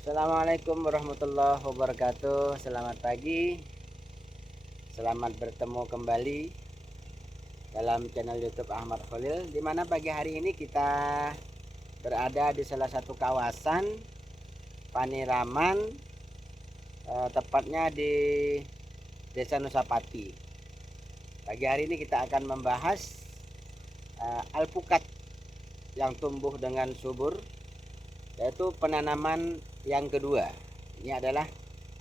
Assalamualaikum warahmatullahi wabarakatuh. Selamat pagi. Selamat bertemu kembali dalam channel YouTube Ahmad Khalil, di mana pagi hari ini kita berada di salah satu kawasan Paniraman, tepatnya di Desa Nusapati. Pagi hari ini kita akan membahas alpukat yang tumbuh dengan subur, yaitu penanaman yang kedua. Ini adalah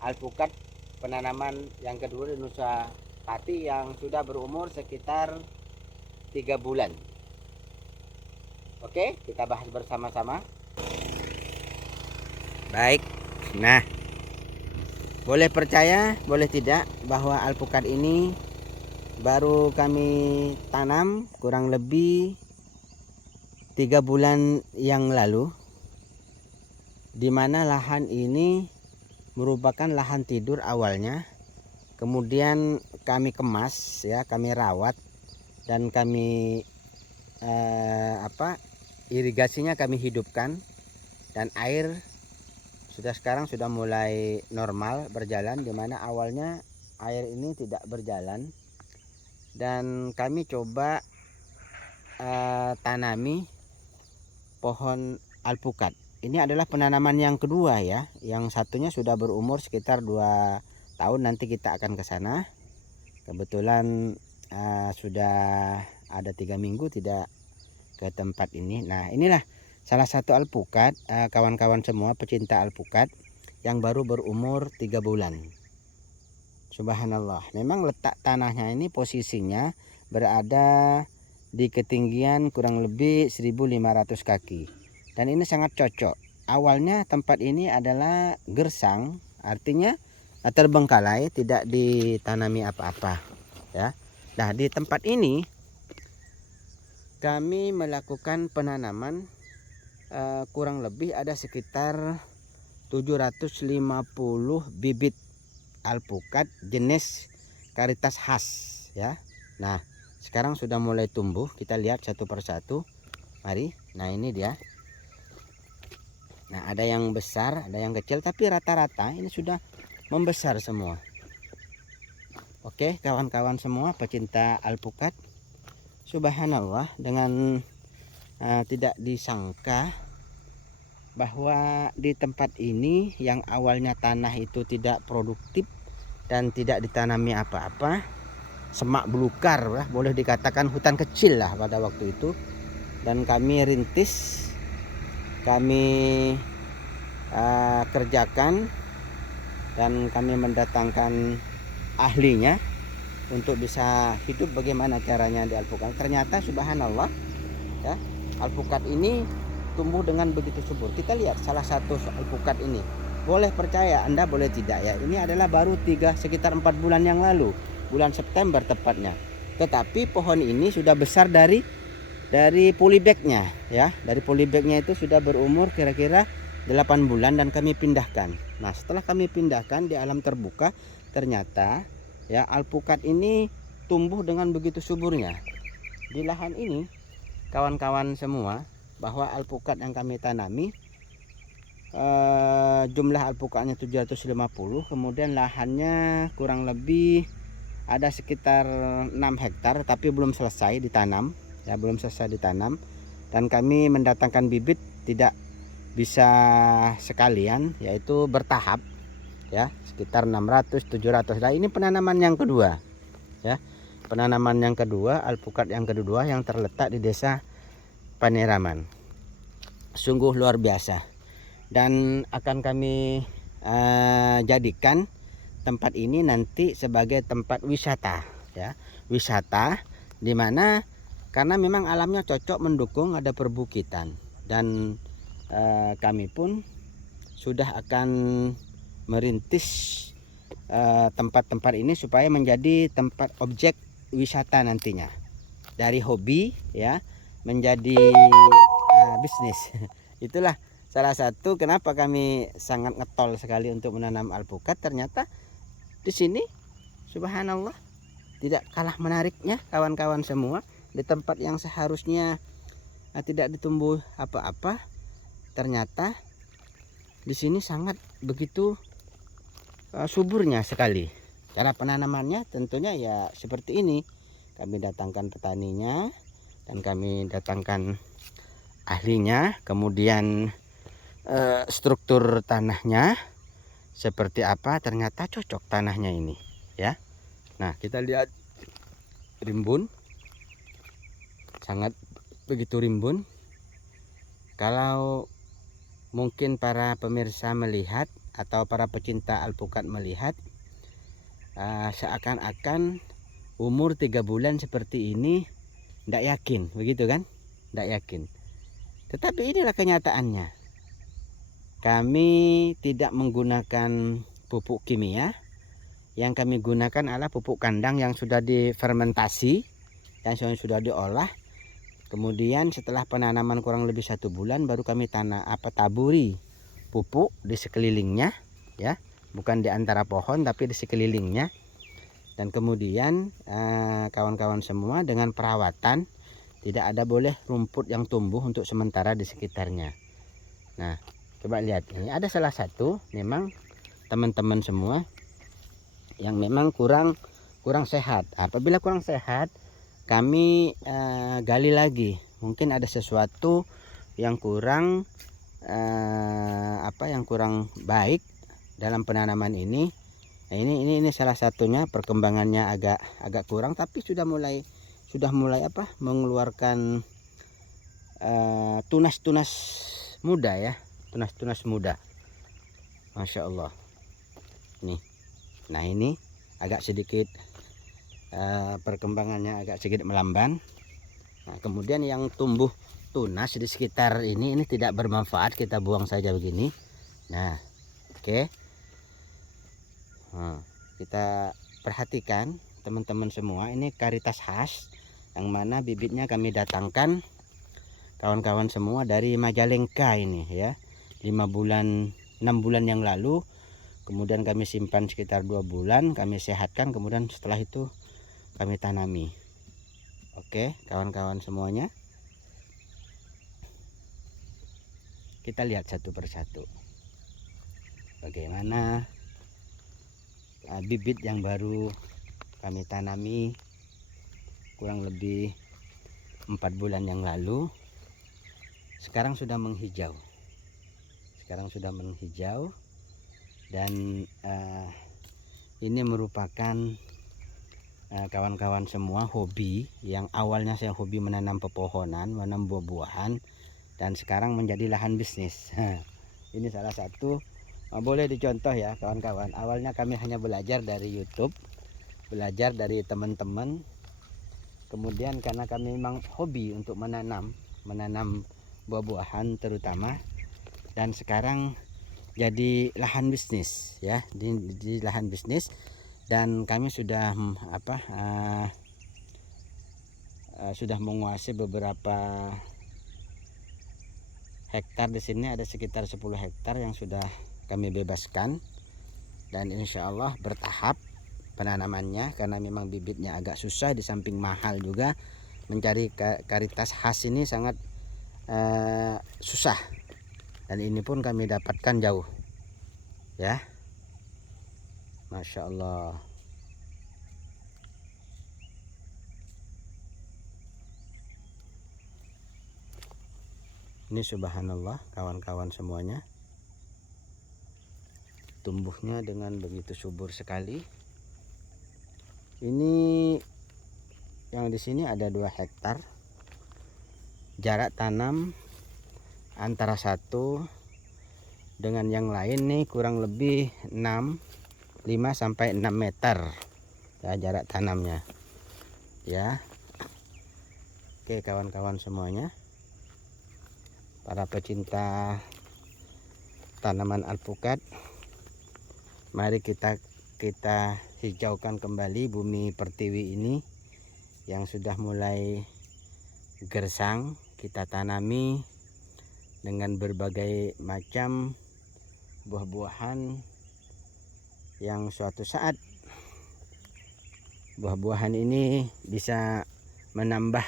alpukat penanaman yang kedua di Nusa Pati yang sudah berumur sekitar 3 bulan. Oke, kita bahas bersama-sama. Baik, nah boleh percaya boleh tidak bahwa alpukat ini baru kami tanam kurang lebih 3 bulan yang lalu, di mana lahan ini merupakan lahan tidur awalnya. Kemudian kami kemas, ya, kami rawat dan kami irigasinya kami hidupkan, dan air sekarang sudah mulai normal berjalan, di mana awalnya air ini tidak berjalan. Dan kami coba tanami pohon alpukat. Ini adalah penanaman yang kedua, ya. Yang satunya sudah berumur sekitar 2 tahun, nanti kita akan ke sana. Kebetulan sudah ada 3 minggu tidak ke tempat ini. Nah, inilah salah satu alpukat, kawan-kawan semua pecinta alpukat, yang baru berumur 3 bulan. Subhanallah, memang letak tanahnya ini posisinya berada di ketinggian kurang lebih 1500 kaki. Dan ini sangat cocok. Awalnya tempat ini adalah gersang, artinya terbengkalai, tidak ditanami apa-apa, ya. Nah, di tempat ini kami melakukan penanaman kurang lebih ada sekitar 750 bibit alpukat jenis Caritas khas, ya. Nah, sekarang sudah mulai tumbuh, kita lihat satu persatu. Mari. Nah, ini dia. Nah, ada yang besar, ada yang kecil, tapi rata-rata ini sudah membesar semua. Oke, kawan-kawan semua pecinta alpukat, subhanallah, dengan tidak disangka bahwa di tempat ini yang awalnya tanah itu tidak produktif dan tidak ditanami apa-apa, semak belukar, ya, boleh dikatakan hutan kecil lah pada waktu itu. Dan kami rintis, kami kerjakan, dan kami mendatangkan ahlinya untuk bisa hidup bagaimana caranya di alpukat. Ternyata subhanallah, ya, alpukat ini tumbuh dengan begitu subur. Kita lihat salah satu alpukat ini. Boleh percaya Anda, boleh tidak, ya. Ini adalah baru sekitar 4 bulan yang lalu, bulan September tepatnya. Tetapi pohon ini sudah besar dari polybagnya, ya. Dari polybagnya itu sudah berumur kira-kira 8 bulan dan kami pindahkan. Nah, setelah kami pindahkan di alam terbuka, ternyata, ya, alpukat ini tumbuh dengan begitu suburnya. Di lahan ini, kawan-kawan semua, bahwa alpukat yang kami tanami, jumlah alpukatnya 750, kemudian lahannya kurang lebih ada sekitar 6 hektar, tapi belum selesai ditanam, ya, belum selesai ditanam. Dan kami mendatangkan bibit tidak bisa sekalian, yaitu bertahap, ya, sekitar 600 700. Nah, ini penanaman yang kedua, ya. Penanaman yang kedua, alpukat yang kedua yang terletak di Desa Paniraman. Sungguh luar biasa, dan akan kami jadikan tempat ini nanti sebagai tempat wisata, ya. Wisata di mana karena memang alamnya cocok mendukung ada perbukitan, dan kami pun sudah akan merintis tempat-tempat ini supaya menjadi tempat objek wisata nantinya, dari hobi, ya, menjadi bisnis. Itulah salah satu kenapa kami sangat ngetol sekali untuk menanam alpukat. Ternyata di sini subhanallah tidak kalah menariknya, kawan-kawan semua. Di tempat yang seharusnya tidak ditumbuh apa-apa, ternyata di sini sangat begitu suburnya sekali. Cara penanamannya tentunya ya seperti ini. Kami datangkan petaninya dan kami datangkan ahlinya, kemudian struktur tanahnya seperti apa, ternyata cocok tanahnya ini ya. Nah, kita lihat rimbun, sangat begitu rimbun. Kalau mungkin para pemirsa melihat atau para pecinta alpukat melihat, seakan-akan umur 3 bulan seperti ini tidak yakin, begitu kan? Tidak yakin. Tetapi inilah kenyataannya. Kami tidak menggunakan pupuk kimia. Yang kami gunakan adalah pupuk kandang yang sudah difermentasi, yang sudah diolah. Kemudian setelah penanaman kurang lebih 1 bulan baru kami taburi pupuk di sekelilingnya, ya, bukan di antara pohon tapi di sekelilingnya. Dan kemudian kawan-kawan semua dengan perawatan, tidak ada boleh rumput yang tumbuh untuk sementara di sekitarnya. Nah, coba lihat, ini ada salah satu memang teman-teman semua yang memang kurang sehat. Apabila kurang sehat, kami gali lagi. Mungkin ada sesuatu yang kurang yang kurang baik dalam penanaman ini. Nah, ini salah satunya, perkembangannya agak kurang, tapi sudah mulai mengeluarkan tunas-tunas muda ya, tunas-tunas muda. Masya Allah. Nih. Nah, ini agak sedikit perkembangannya agak sedikit melamban. Nah, kemudian yang tumbuh tunas di sekitar ini tidak bermanfaat, kita buang saja begini. Nah, oke. Nah, kita perhatikan teman-teman semua, ini karitas khas yang mana bibitnya kami datangkan kawan-kawan semua dari Majalengka ini ya, 6 bulan yang lalu. Kemudian kami simpan sekitar 2 bulan, kami sehatkan, kemudian setelah itu kami tanami. Oke kawan-kawan semuanya, kita lihat satu persatu bagaimana bibit yang baru kami tanami kurang lebih 4 bulan yang lalu. Sekarang sudah menghijau. Dan ini merupakan kawan-kawan semua hobi, yang awalnya saya hobi menanam pepohonan, menanam buah-buahan, dan sekarang menjadi lahan bisnis. Ini salah satu boleh dicontoh ya kawan-kawan. Awalnya kami hanya belajar dari YouTube, belajar dari teman-teman. Kemudian karena kami memang hobi untuk menanam buah-buahan terutama, dan sekarang jadi lahan bisnis ya, di lahan bisnis. Dan kami sudah sudah menguasai beberapa hektar. Di sini ada sekitar 10 hektar yang sudah kami bebaskan, dan insya Allah bertahap penanamannya karena memang bibitnya agak susah, di samping mahal juga. Mencari karitas khas ini sangat susah, dan ini pun kami dapatkan jauh ya. Masya Allah. Ini subhanallah kawan-kawan semuanya, tumbuhnya dengan begitu subur sekali. Ini yang di sini ada 2 hektar. Jarak tanam antara satu dengan yang lain nih kurang lebih 5 sampai 6 meter ya jarak tanamnya ya. Oke kawan-kawan semuanya, para pecinta tanaman alpukat, mari kita hijaukan kembali bumi pertiwi ini yang sudah mulai gersang. Kita tanami dengan berbagai macam buah-buahan yang suatu saat buah-buahan ini bisa menambah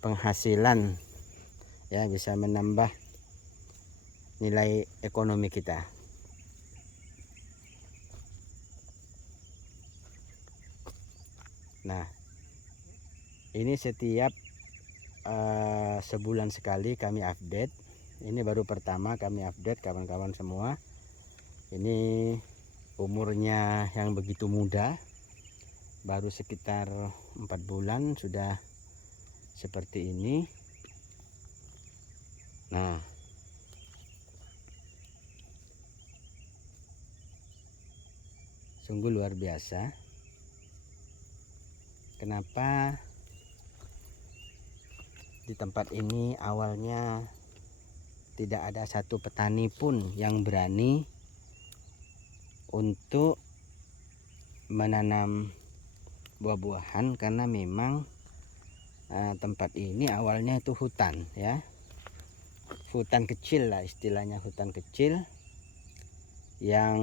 penghasilan ya, bisa menambah nilai ekonomi kita. Nah, ini setiap sebulan sekali kami update. Ini baru pertama kami update kawan-kawan semua. Ini umurnya yang begitu muda, baru sekitar 4 bulan sudah seperti ini. Nah, sungguh luar biasa. Kenapa di tempat ini awalnya tidak ada satu petani pun yang berani untuk menanam buah-buahan, karena memang tempat ini awalnya itu hutan, ya, hutan kecil lah istilahnya, hutan kecil yang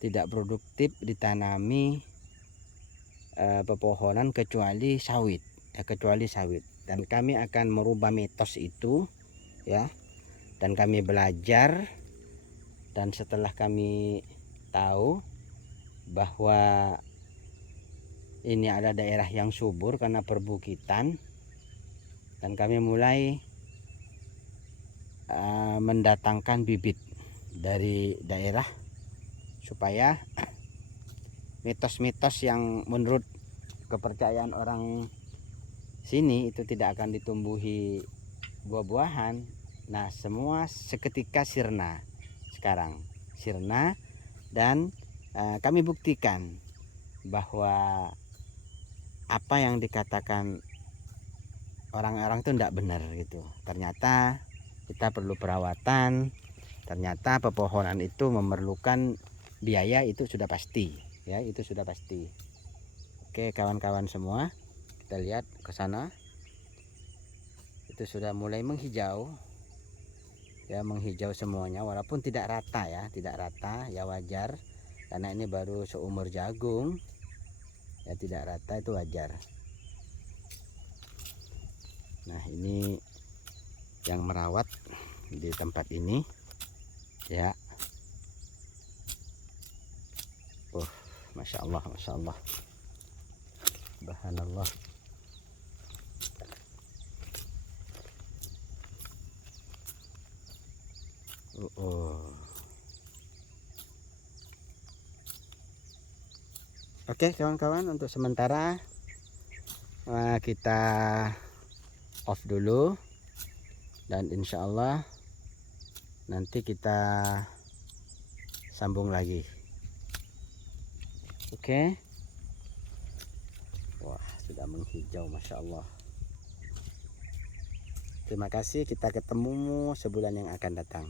tidak produktif ditanami pepohonan kecuali sawit, ya, kecuali sawit. Dan kami akan merubah mitos itu, ya, dan kami belajar. Dan setelah kami tahu bahwa ini ada daerah yang subur karena perbukitan, dan kami mulai mendatangkan bibit dari daerah supaya mitos-mitos yang menurut kepercayaan orang sini itu tidak akan ditumbuhi buah-buahan. Nah, semua seketika sirna sekarang, sirna. Dan kami buktikan bahwa apa yang dikatakan orang-orang itu tidak benar gitu. Ternyata kita perlu perawatan, ternyata pepohonan itu memerlukan biaya, itu sudah pasti, ya, itu sudah pasti. Oke kawan-kawan semua, kita lihat ke sana, itu sudah mulai menghijau, ya, menghijau semuanya, walaupun tidak rata, ya, tidak rata, ya wajar karena ini baru seumur jagung, ya, tidak rata itu wajar. Nah, ini yang merawat di tempat ini, ya. Masya Allah, Masya Allah, Subhanallah. Oke kawan-kawan, untuk sementara kita off dulu, dan insya Allah nanti kita sambung lagi. Oke. Wah, sudah menghijau, Masya Allah. Terima kasih, kita ketemu sebulan yang akan datang.